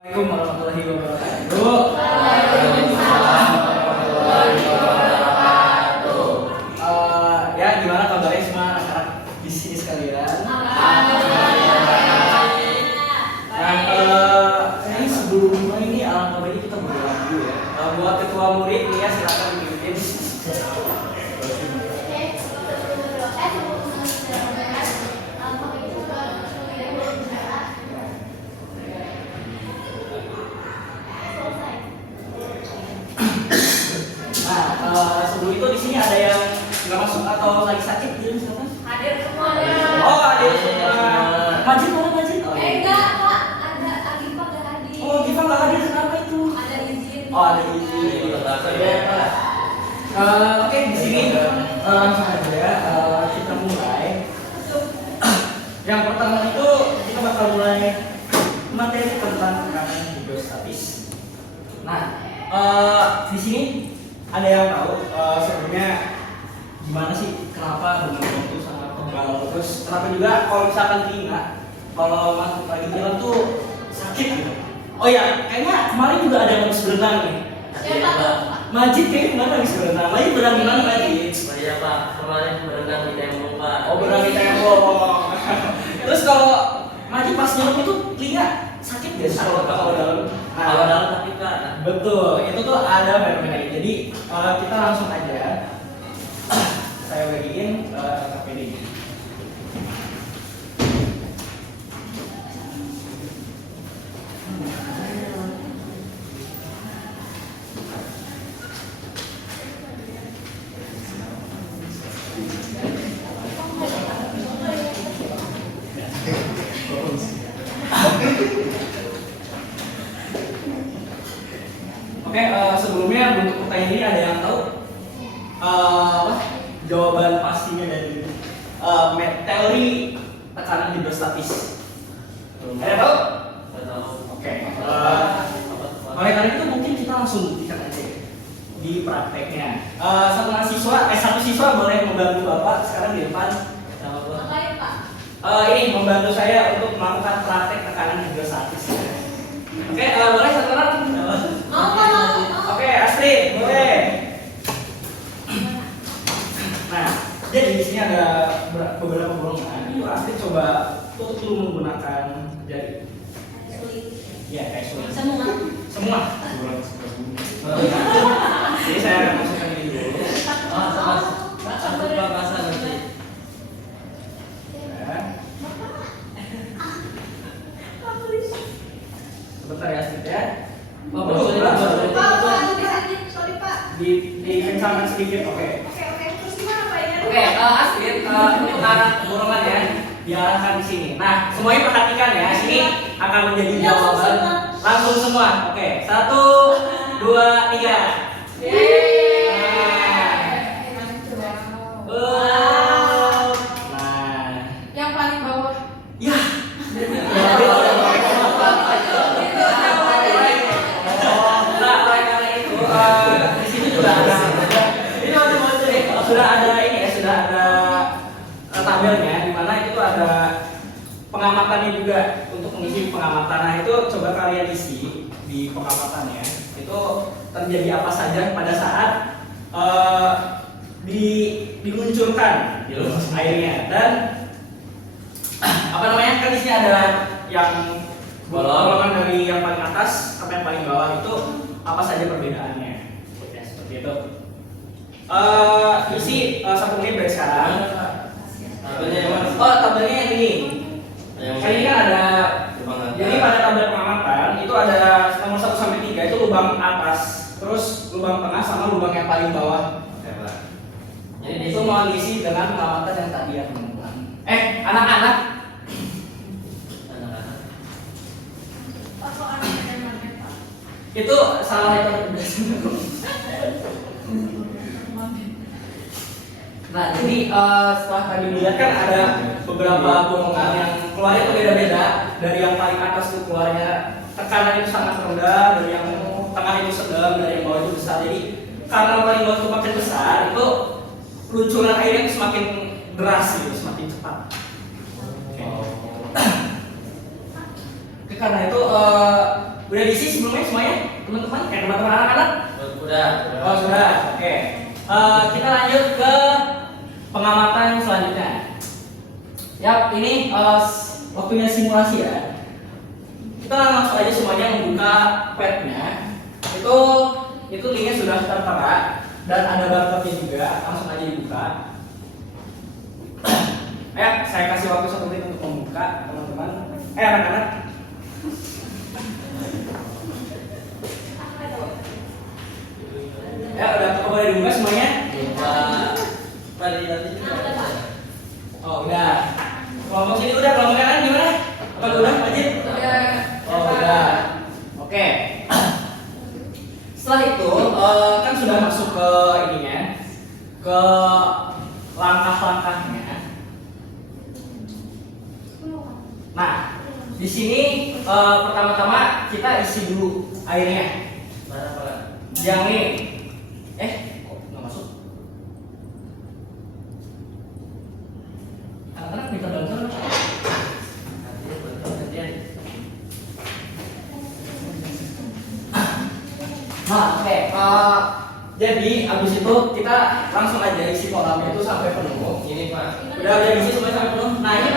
Assalamualaikum warahmatullahi wabarakatuh. Waalaikumsalam warahmatullahi wabarakatuh. Ya, gimana kabarnya semua anak-anak di sini sekalian? Ini sebelum mulai ini alangkah baiknya kita berdoa dulu ya. Buat ketua murid nih ya, silakan dipimpin. Sebelum itu di sini ada yang nggak masuk atau lagi sakit gitu misalkan? Hadir semua. Oh, hadir semua. Majid mana Majid? Enggak, Pak. Ada Agifah nggak hadir. Oh, Giva nggak hadir kenapa itu? Ada izin. Oh, ada izin. Oke, di sini langsung aja kita mulai. Yang pertama itu kita bakal mulai materi tentang tekanan hidrostatis. Nah, di sini ada yang tahu sebenarnya gimana sih kenapa hubungan itu sangat tebal, terus kenapa juga kalau misalkan telinga kalau masuk lagi jalan tuh sakit gitu. Oh ya, kayaknya kemarin juga ada yang habis berenang nih. Siapa tuh? Majid kayaknya kemarin habis berenang. Majid berenang di mana Majid? Oh iya Pak, kemarin berenang di tembok Pak. Oh, berenang di tembok. Terus kalau Majid pas nyelam itu telinga sakit gak sih kalau dalam? Kalau dalam tapi Pak. Betul, itu tuh ada fenomena. Jadi kita langsung aja saya bagiin KPD. Oke, sebelumnya untuk pertanyaan ini ada yang tahu jawaban pastinya dari teori tekanan hidrostatis? Ada yang tahu? Nggak tahu. Oke. Oleh karena itu mungkin kita langsung buktikan aja ya, di prakteknya. Satu siswa boleh membantu Bapak sekarang di depan. Sama Bapak. Makanya, Pak. Ini membantu saya untuk melakukan praktek tekanan hidrostatis. Oke, boleh satu orang? Mau, Pak, mau. Oke, Astrid, boleh. Nah, jadi di sini ada beberapa golongan. Yuk, Astrid coba tutup dulu menggunakan jari. Sulit. Ya, kayak sulit. Semua. Semua. Jadi saya akan masukkan ini dulu. Satu Pak masa nanti. Ya. Sebentar ya, Astrid ya. Pak, maksudnya Pak, aku disakit. Sorry, Pak. Dikencangkan sedikit, oke. Oke. Terus gimana, Pak? Ini Oke, Astrid, untuk arah borongan ya diarahkan di sini. Nah, semuanya perhatikan ya. Sini akan menjadi jawaban langsung semua. Oke, 1, 2, 3. Nah, Yang paling bawah. ya. Nah, oleh karena itu di sini sudah ada. Ini macam-macam nih. Sudah ada ini ya, sudah ada tabelnya di mana itu ada pengamatannya juga untuk mengisi pengamatan. Nah, itu coba kalian isi di pengamatannya. Itu terjadi apa saja pada saat diluncurkan airnya dan apa namanya, kan di sini ada yang golongan dari yang paling atas sampai yang paling bawah itu apa saja perbedaannya ya, seperti itu. Isi 1 menit dari sekarang. Tabelnya yang mana? Oh, tabelnya yang ini. Ini kan ada. Jadi pada tabel pengamatan itu ada nomor 1 sampai 3 itu lubang atas, terus lubang tengah sama lubang yang paling bawah. Jadi itu mau diisi dengan pengamatan yang tadi ya teman-teman. Anak-anak. Pak, kok anaknya yang mana, Pak? Itu salah itu. Nah, jadi setelah tadi dilihat kan ada beberapa golongan yang keluarnya itu beda-beda. Dari yang paling atas itu keluarnya tekanan itu sangat rendah, dari yang tengah itu sedang, dari yang bawah itu besar. Jadi karena paling bawah itu makin besar, itu luncuran airnya itu semakin deras gitu, semakin cepat. Oke. Karena itu Udah diisi sebelumnya semuanya, teman-teman? Teman-teman anak-anak? Udah. Oh sudah, oke. Kita lanjut ke pengamatan selanjutnya. Yap, ini waktunya simulasi ya. Kita langsung aja semuanya membuka padnya. Itu linknya sudah tertera dan ada barcode-nya juga. Langsung aja dibuka. Ayo, saya kasih waktu 1 menit untuk membuka, teman-teman. Anak-anak. Ya, udah boleh dibuka semuanya? Oh, udah. Kelompok sini udah, kelompok kanan gimana? Apa udah, Majid? Udah. Oh, udah. Oke. Setelah itu kan sudah masuk ke ininya, ke langkah-langkahnya. Nah, di sini pertama-tama kita isi dulu airnya. Yang ini, kok nggak masuk? Anak-anak minta bantuan. Nah, oke. Jadi abis itu kita langsung aja isi kolamnya itu sampai penuh. Ini Pak. Udah isi sampai penuh. Nah, ini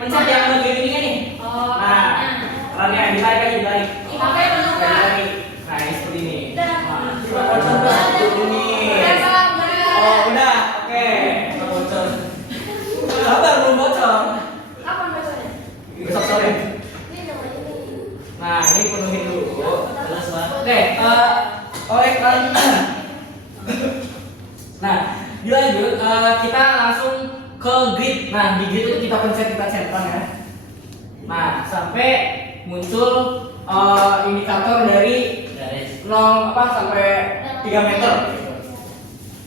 pencet yang bagian ininya nih. Oh, Nah, kerannya ditarik aja, ditarik. Sampai penuh, Kak. Ditarik. Nah, ini seperti ini. Udah. Nah, coba coba ini. Udah, Kak, udah. Oh, udah. Oke. Bocor. Sabar, belum bocor. Kapan bocornya? Besok sore. Ini namanya ini. Nah, ini penuhin dulu. Jelas Pak. Oke, oleh kalian. Nah, dilanjut kita langsung ke grid. Nah, di grid itu kita pencet, kita centang ya. Nah, sampai muncul indikator dari Garis. 0 sampai 3 meter.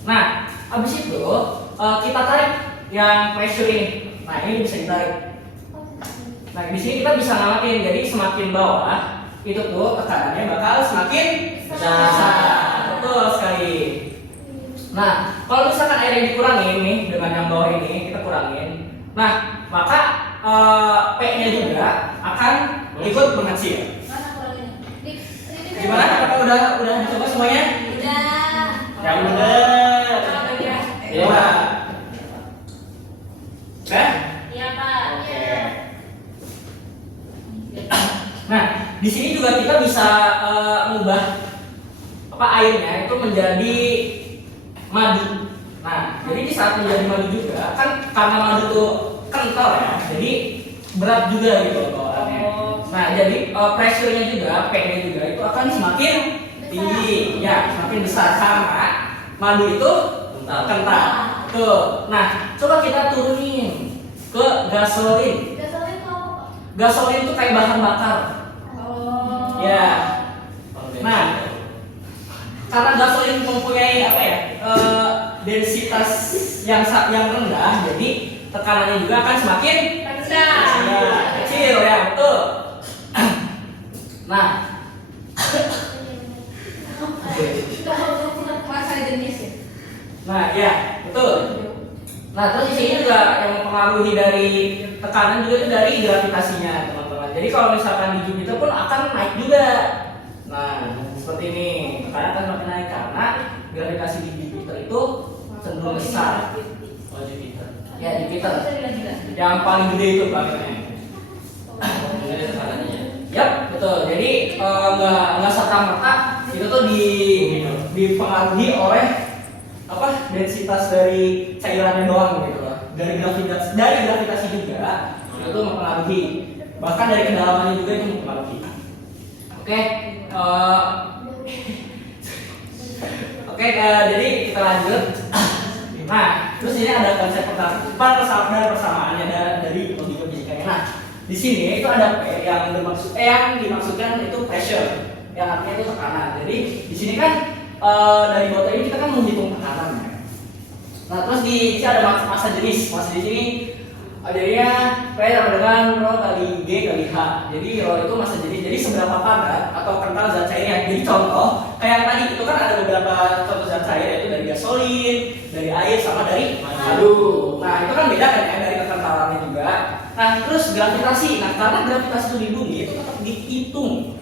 Nah, habis itu kita tarik yang pressure ini. Nah, ini bisa ditarik. Nah, di sini kita bisa ngamatin. Jadi semakin bawah itu tuh tekanannya bakal semakin besar. Betul sekali. Nah, kalau misalkan air yang dikurangin nih dengan yang bawah ini kita kurangin. Nah, maka P-nya juga akan ikut mengecil. Mana kurangnya? Gimana? Apakah udah dicoba semuanya? Udah. Yang benar. Udah. Ya. Udah? Iya, Pak. Oke. Nah, di sini juga kita bisa mengubah airnya itu menjadi madu. Nah, jadi di saat menjadi madu juga kan karena madu itu kental ya, jadi berat juga gitu bawaannya. Nah, jadi pressure-nya juga, P-nya juga itu akan semakin tinggi, ya, semakin besar karena madu itu kental. Tuh. Nah, coba kita turunin ke gasolin. Gasolin itu apa, Pak? Gasolin itu kayak bahan bakar. Oh. Ya. Nah, karena gasolin mempunyai apa ya? Densitas yang rendah, jadi tekanannya juga akan semakin kecil ya, betul. Nah, Masa jenis ya? nah ya, betul. Nah, terus di sini juga yang mempengaruhi dari tekanan juga itu dari gravitasinya, teman-teman. Jadi kalau misalkan di Jupiter pun akan naik juga. Nah, seperti ini, tekanan akan semakin naik karena gravitasi di Jupiter itu cenderung besar. Oh, Jupiter. Ya, Jupiter. Juga. Yang paling gede itu planktonnya. Ini tekanannya. Yap, betul. Jadi nggak serta merta itu tuh dipengaruhi oleh densitas dari cairannya doang gitu loh. Dari gravitasi juga itu mempengaruhi. Bahkan dari kedalamannya juga itu mempengaruhi. Oke, jadi kita lanjut. Nah, terus ini ada konsep persamaannya dari logika fisikanya. Nah, di sini itu ada P yang dimaksudkan itu pressure, yang artinya itu tekanan. Jadi di sini kan dari botol ini kita kan menghitung tekanan ya. Nah, terus di sini ada massa jenis. Massa di sini jadinya P sama dengan rho kali G kali H. Jadi rho itu massa jenis. Jadi seberapa padat atau kental zat cairnya. Jadi contoh kayak tadi itu kan ada beberapa contoh zat cair yaitu dari gasolin, dari air sama dari madu. Nah, itu kan beda kan ya dari kekentalannya juga. Nah, terus gravitasi. Nah, karena gravitasi itu di bumi itu tetap dihitung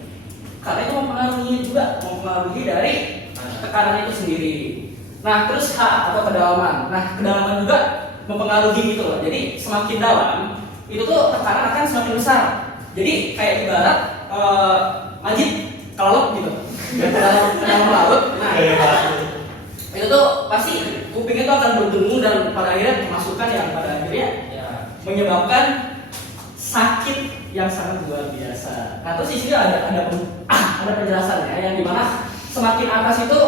karena itu mempengaruhi dari tekanan itu sendiri. Nah, terus H atau kedalaman. Nah, kedalaman juga mempengaruhi gitu loh. Jadi semakin dalam itu tuh tekanan akan semakin besar. Jadi kayak ibarat Majid kalau gitu. Ke dalam laut. Nah, itu tuh pasti kuping itu akan berdengung dan pada akhirnya kemasukan yang pada akhirnya menyebabkan sakit yang sangat luar biasa. Nah, terus di sini ada penjelasannya yang dimana semakin atas itu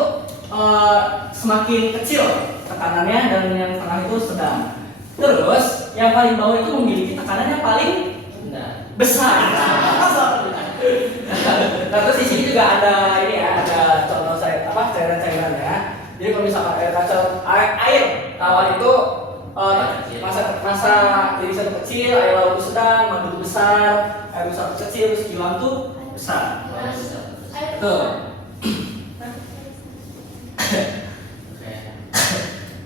semakin kecil tekanannya dan yang tengah itu sedang. Terus yang paling bawah itu memiliki tekanan yang paling besar. Nah, terus di sini juga ada ini ya, ada contoh cairan-cairannya. Jadi kalau misalkan air tawar itu masa jadi satu kecil, air laut itu sedang, madu itu besar, air besar itu kecil, terus kiloan itu besar. Tuh.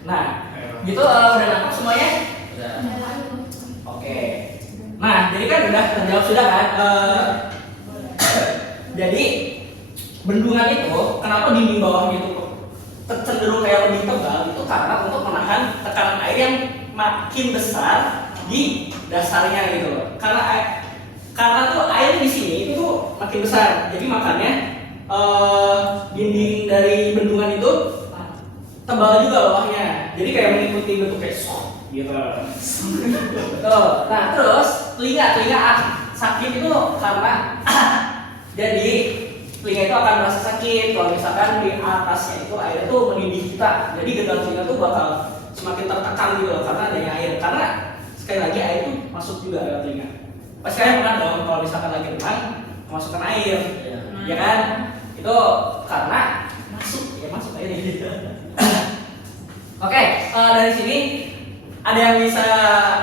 Nah, gitu udah nangkep semuanya? Udah. Oke. Nah, jadi kan udah terjawab sudah kan? Jadi bendungan itu kenapa dinding bawahnya itu cenderung kayak lebih tebal itu karena untuk menahan tekanan air yang makin besar di dasarnya gitu loh. Karena tuh air di sini itu makin besar. Jadi makanya dinding dari bendungan itu tebal juga bawahnya. Jadi kayak mengikuti bentuk kayak gitu. Tuh. Nah, terus telinga sakit itu karena jadi telinga itu akan merasa sakit kalau misalkan di atasnya itu air itu menindih kita. Jadi gendang telinga itu bakal semakin tertekan gitu loh karena adanya air. Karena sekali lagi air itu masuk juga ke telinga. Pasti kalian pernah dong kalau misalkan lagi renang memasukkan air, ya kan? Itu karena masuk air gitu. Oke, dari sini ada yang bisa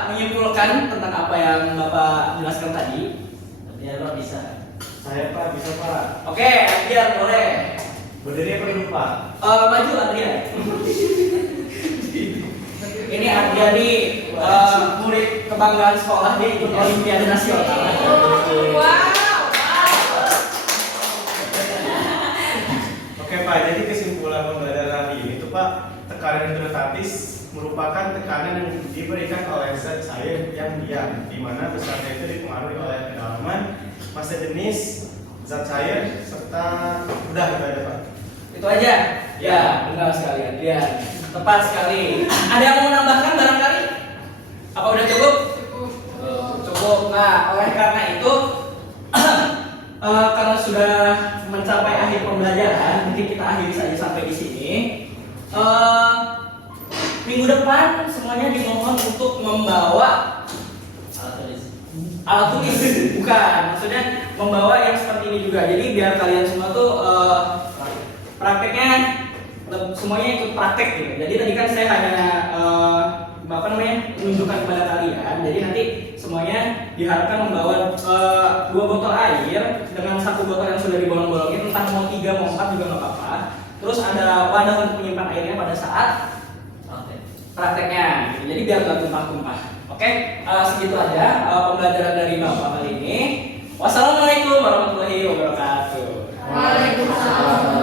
menyimpulkan tentang apa yang Bapak jelaskan tadi? Ya, lo bisa. Saya Pak, bisa Pak. Oke, Adrian boleh. Berdiri apa duduk Pak? Maju Adrian. Ini Adrian di murid kebanggaan sekolah di ikut Olimpiade Nasional. Oke Pak, jadi kesimpulan pembelajaran hari ini tuh Pak, tekanan hidrostatis merupakan tekanan yang diberikan oleh zat cair yang diam, di mana besarnya itu dipengaruhi oleh kedalaman, massa jenis, zat cair, serta udah itu aja Pak. Itu aja? Ya, benar sekali Adrian. Tepat sekali. Ada yang mau menambahkan barangkali? Apa udah cukup? Cukup. Nah, oleh karena itu karena sudah mencapai akhir pembelajaran, mungkin kita akhiri saja sampai di sini. Minggu depan semuanya dimohon untuk membawa alat tulis, bukan, maksudnya membawa yang seperti ini juga. Jadi biar kalian semua tuh prakteknya semuanya ikut praktek gitu. Jadi tadi kan saya hanya menunjukkan kepada kalian. Jadi nanti semuanya diharapkan membawa 2 botol air dengan 1 botol yang sudah dibolong-bolongin, entah mau 3 mau 4 juga nggak apa-apa. Terus ada wadah untuk menyimpan airnya pada saat prakteknya. Jadi biar nggak tumpah-tumpah. Oke, segitu aja pembelajaran dari Bapak kali ini. Wassalamualaikum warahmatullahi wabarakatuh. Waalaikumsalam.